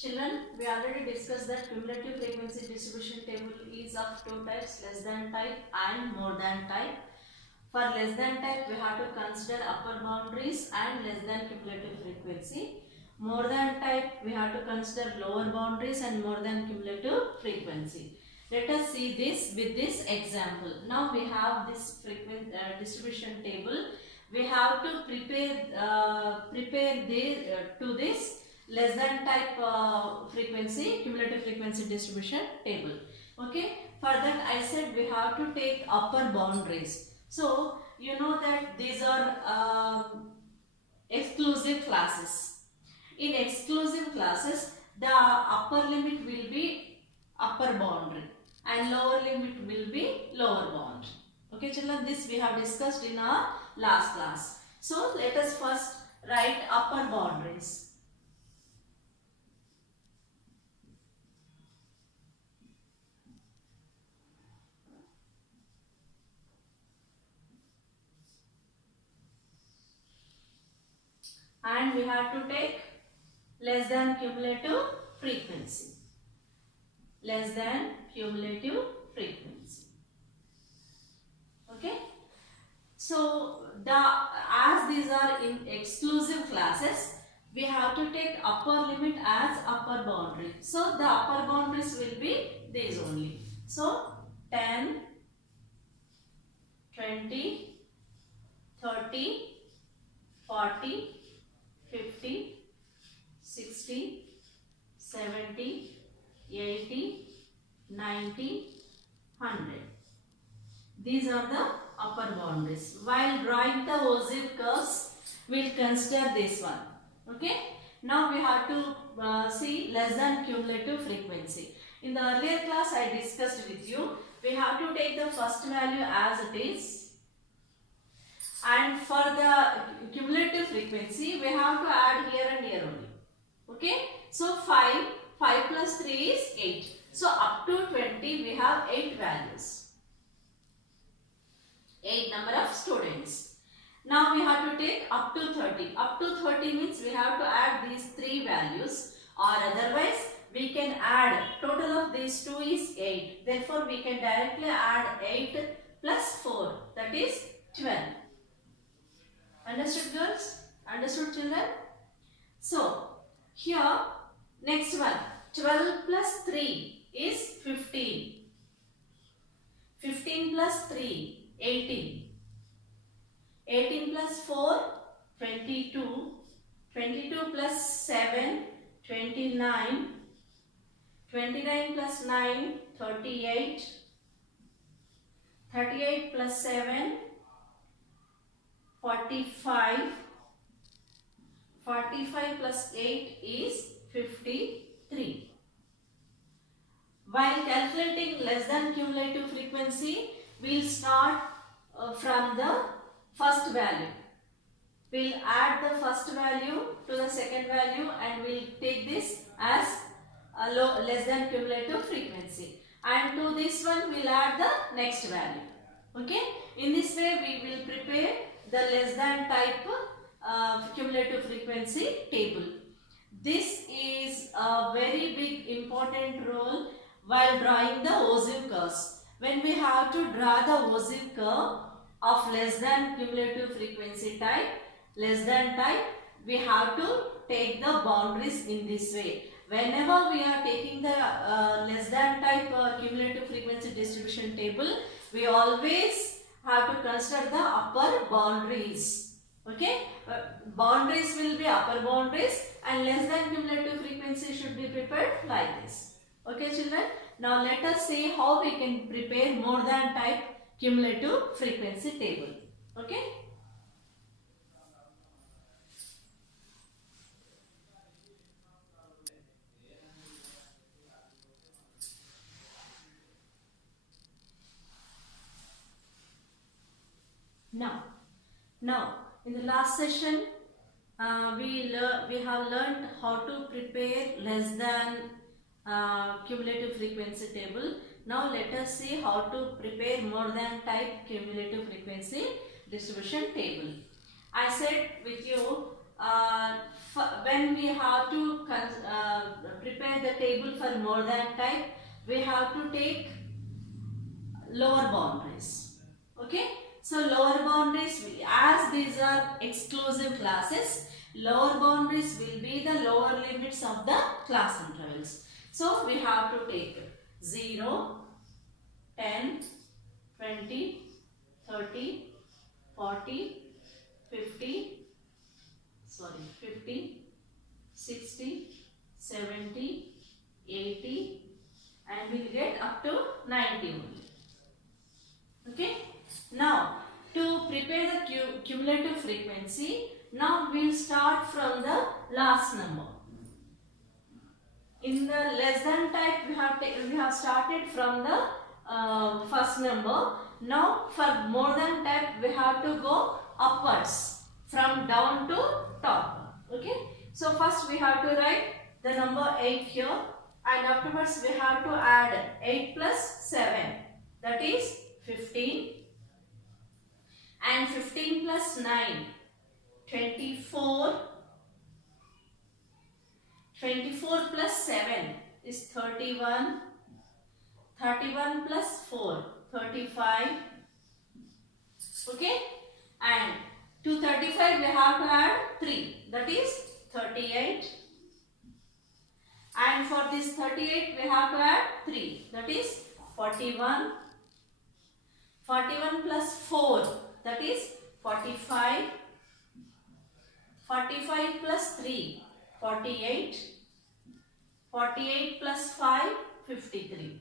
Children, we already discussed that cumulative frequency distribution table is of two types, less than type and more than type. For less than type, we have to consider upper boundaries and less than cumulative frequency. More than type, we have to consider lower boundaries and more than cumulative frequency. Let us see this with this example. Now we have this distribution table. We have to prepare to this less than type frequency, cumulative frequency distribution table. Okay. For that, I said we have to take upper boundaries. So you know that these are exclusive classes. In exclusive classes, the upper limit will be upper boundary and lower limit will be lower bound. Okay children, this we have discussed in our last class. So let us first write upper boundaries. And we have to take less than cumulative frequency. Less than cumulative frequency. Okay. So as these are in exclusive classes, we have to take upper limit as upper boundary. So the upper boundaries will be these only. So 10, 20, 30, 40, 50, 60, 70, 80, 90, 100. These are the upper boundaries. While drawing the OSIF curves, we will consider this one. Okay. Now we have to see less than cumulative frequency. In the earlier class, I discussed with you, we have to take the first value as it is. And for the cumulative frequency, we have to add here and here only. Okay. So 5 plus 3 is 8. So up to 20 we have 8 values. 8 number of students. Now we have to take up to 30. Up to 30 means we have to add these 3 values, or otherwise we can add, total of these 2 is 8. Therefore we can directly add 8 plus 4, that is 12. Understood girls? Understood children? So here next one, 12 plus 3 is 15. 15 plus 3, 18. 18 plus 4, 22. 22 plus 7, 29. 29 plus 9, 38. 38 plus 7, 45. 45 plus 8 is 53. While calculating less than cumulative frequency, we will start from the first value. We will add the first value to the second value and we will take this as a less than cumulative frequency. And to this one we will add the next value. Okay. In this way we will prepare the less than type cumulative frequency table. This is a very big important role while drawing the OSIF curves. When we have to draw the OSIF curve of less than cumulative frequency type, less than type, we have to take the boundaries in this way. Whenever we are taking the less than type cumulative frequency distribution table, we always have to consider the upper boundaries. Okay, boundaries will be upper boundaries and less than cumulative frequency should be prepared like this. Okay children, now let us see how we can prepare more than type cumulative frequency table. Okay. Now in the last session we have learned how to prepare less than cumulative frequency table. Now let us see how to prepare more than type cumulative frequency distribution table. I said with you when we have to prepare table for more than type, we have to take lower boundaries. Okay, so lower boundaries will, as these are exclusive classes, lower boundaries will be the lower limits of the class intervals. So we have to take 0, 10, 20, 30, 40, 50, 50, 60, 70, 80, and we'll get up to 90 only. Okay. Now, to prepare the cumulative frequency, now we'll start from the last number. In the less than type, we have started from the first number. Now, for more than type, we have to go upwards from down to top. Okay. So first we have to write the number 8 here, and afterwards we have to add 8 plus 7, that is 15, and 15 plus 9, 24, 24 plus 7 is 31, 31 plus 4, 35, okay, and to 35 we have to add 3, that is 38, and for this 38 we have to add 3, that is 41, 41 plus 4, that is 45, 45 plus 3, 48, 48 plus 5, 53.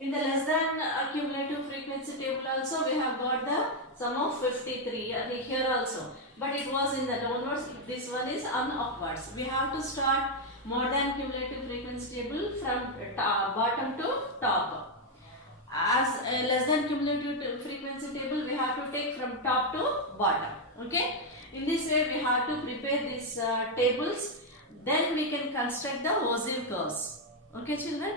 In the less than cumulative frequency table also we have got the sum of 53 here also, but it was in the downwards. This one is on upwards. We have to start more than cumulative frequency table from bottom to top. As less than cumulative frequency table, we have to take from top to bottom. Okay. In this way we have to prepare these tables. Then we can construct the Oziv curves. Okay, children.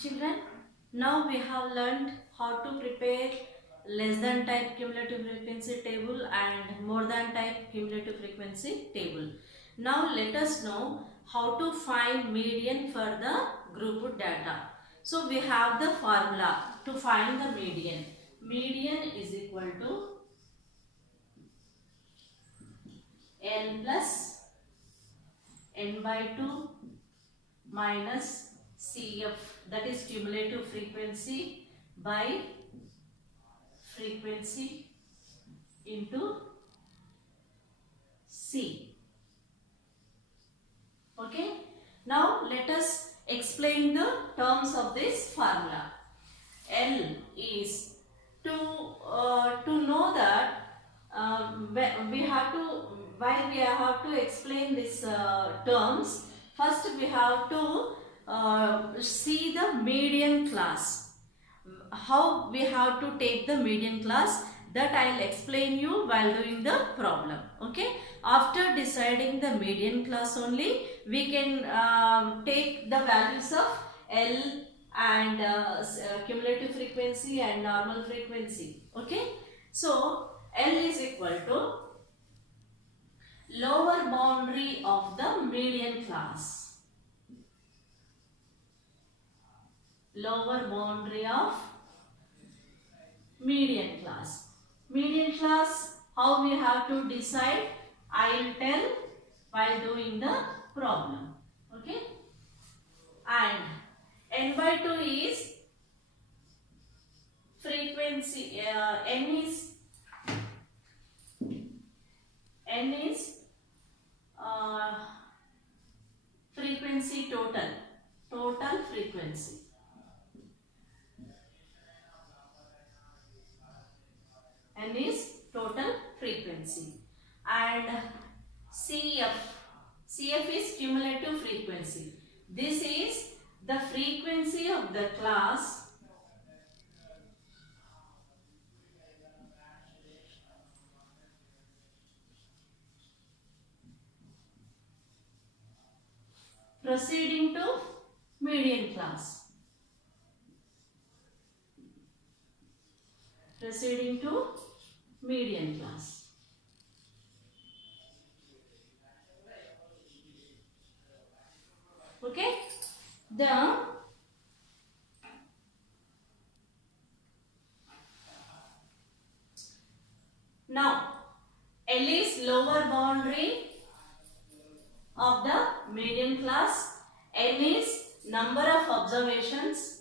Children, now we have learned how to prepare less than type cumulative frequency table and more than type cumulative frequency table. Now let us know how to find median for the grouped data. So we have the formula to find the median. Median is equal to L plus N by 2 minus CF, that is cumulative frequency, by frequency into C. Okay. Now let us explain the terms of this formula. L is to know that we have to, while we have to explain these terms, first we have to see the median class. How we have to take the median class, that I will explain you while doing the problem. Okay. After deciding the median class only, we can take the values of L and cumulative frequency and normal frequency. Okay. So L is equal to lower boundary of the median class. Lower boundary of median class. Median class, how we have to decide, I will tell while doing the problem. Okay. And N by 2 is frequency, N is frequency total frequency. N is total frequency, and CF is cumulative frequency. This is the frequency of the class proceeding to median class. proceeding to median class. Okay, now L is lower boundary of the median class, N is number of observations,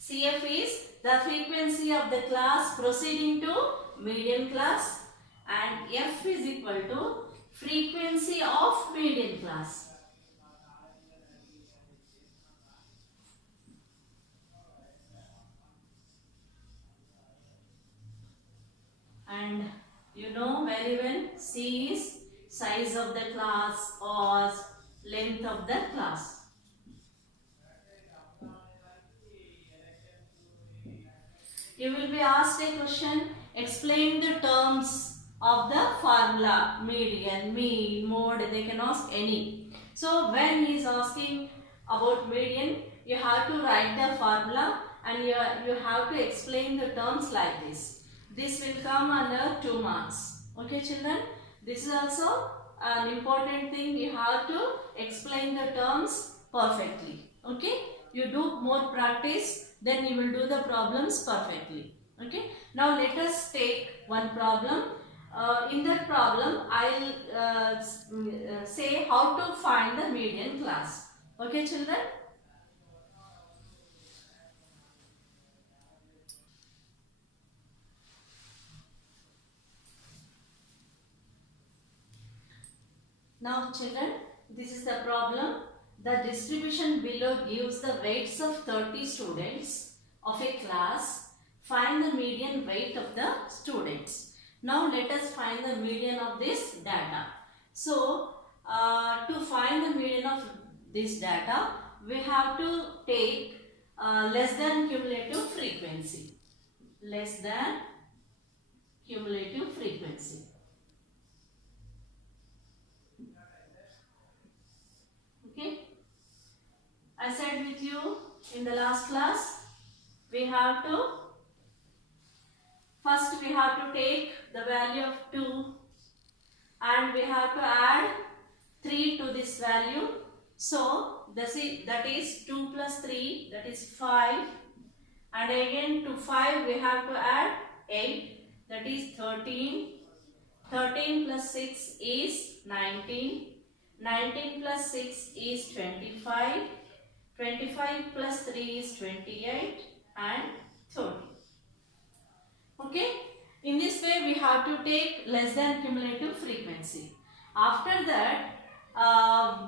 CF is the frequency of the class proceeding to median class, and F is equal to frequency of median class. And you know very well, C is size of the class or length of the class. You will be asked a question, explain the terms of the formula, median, mean, mode, they can ask any. So when he is asking about median, you have to write the formula and you have to explain the terms like this. This will come under 2 marks. Okay children, this is also an important thing, you have to explain the terms perfectly. Okay, you do more practice, then you will do the problems perfectly. Okay, now let us take one problem. In that problem, I will say how to find the median class. Okay children. Now children, this is the problem. The distribution below gives the weights of 30 students of a class. Find the median weight of the students. Now let us find the median of this data. So to find the median of this data, we have to take less than cumulative frequency. Less than cumulative frequency. Okay, I said with you in the last class, we have to first take the value of 2 and we have to add 3 to this value. So that is 2 plus 3, that is 5, and again to 5 we have to add 8, that is 13. 13 plus 6 is 19. 19 plus 6 is 25. 25 plus 3 is 28 and 30. Okay. In this way we have to take less than cumulative frequency. After that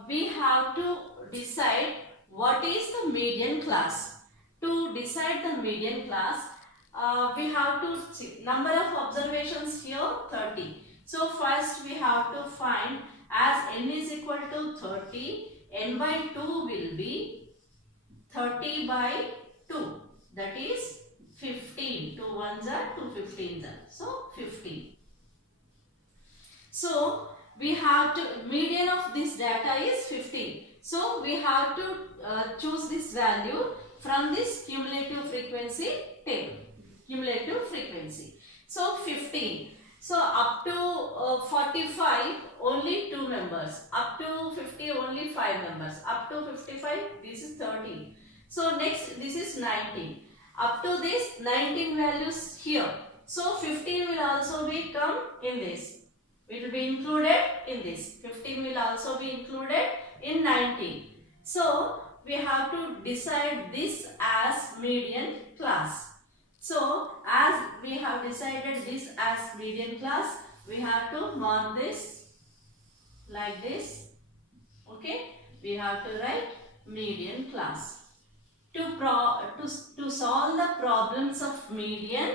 we have to decide what is the median class. To decide the median class we have to see number of observations here 30. So first we have to find, as n is equal to 30, n by 2 will be 30 by 2, that is 15. 2 ones are 2 15s are, so 15. So we have to, median of this data is 15. So we have to choose this value from this cumulative frequency table. Cumulative frequency. So 15. So up to 45 only 2 members, up to 50 only 5 members, up to 55 this is 13. So next this is 19. Up to this 19 values here. So 15 will also be come in this. It will be included in this. 15 will also be included in 19. So we have to decide this as median class. So as we have decided this as median class, we have to mark this like this. Okay, we have to write median class. To solve the problems of median,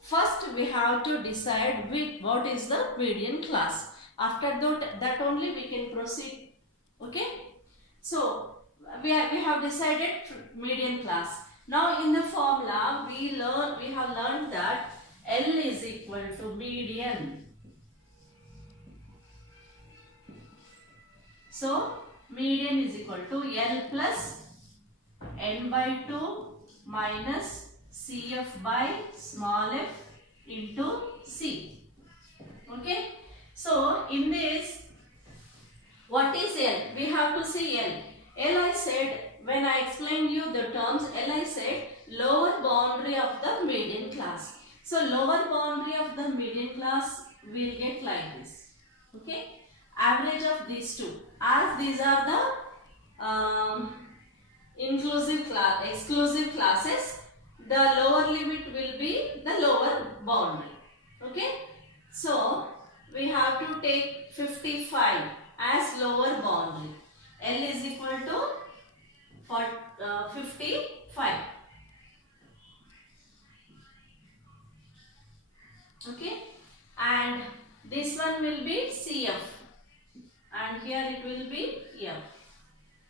first we have to decide what is the median class. After that only we can proceed. Okay, so we have decided median class. Now in the formula we have learned that L is equal to median. So median is equal to L plus n by 2 minus CF by small f into C. Okay. So in this, what is L? We have to see L. L I said, when I explained you the terms, L I said lower boundary of the median class. So lower boundary of the median class will get like this. Okay. Average of these two. As these are the exclusive classes, the lower limit will be the lower boundary. Okay. So we have to take 55 as lower boundary. L is equal to 55. Okay. And this one will be CF. And here it will be F.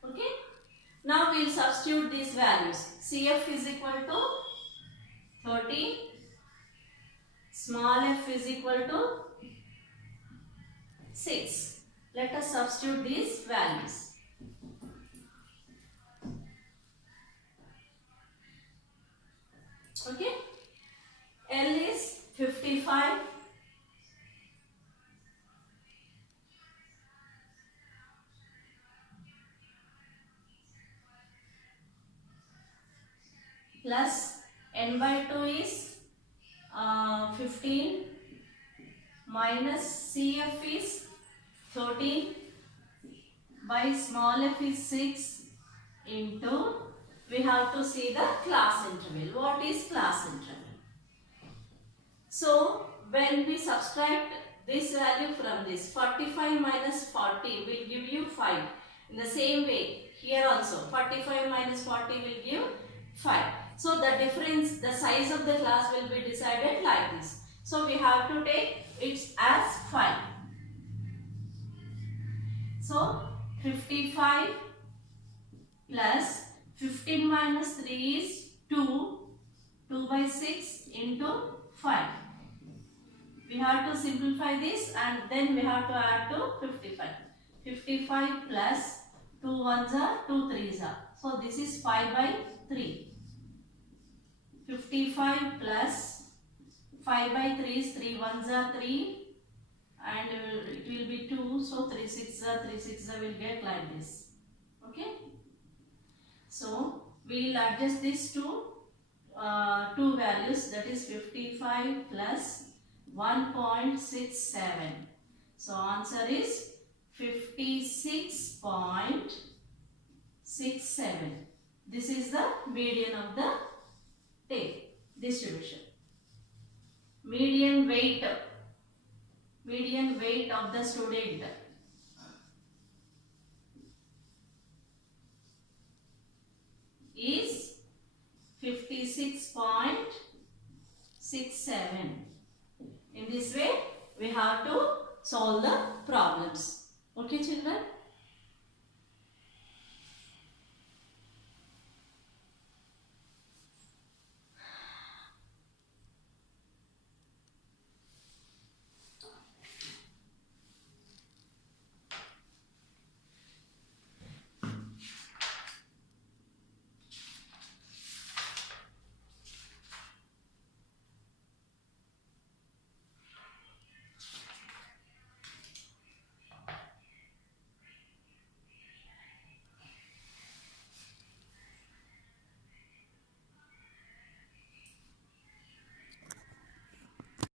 Okay. Now we will substitute these values. CF is equal to 30. Small f is equal to 6. Let us substitute these values. Okay. L is 55. Plus n by 2 is 15 minus CF is 13 by small f is 6 into, we have to see the class interval. What is class interval? So when we subtract this value from this, 45 minus 40 will give you 5. In the same way, here also 45 minus 40 will give 5. So the difference, the size of the class will be decided like this. So we have to take it as 5. So 55 plus 15 minus 3 is 2. 2 by 6 into 5. We have to simplify this and then we have to add to 55. 55 plus 2 ones are 2 threes are. So this is 5 by 3. 55 plus 5 by 3 is 3 ones are 3 and it will be 2. So 3 6 are 3 6 will get like this. Okay. So we will adjust these two values, that is 55 plus 1.67. So answer is 56.67. This is the median of the distribution. Median weight of the student is 56.67. In this way, we have to solve the problems. Okay, children?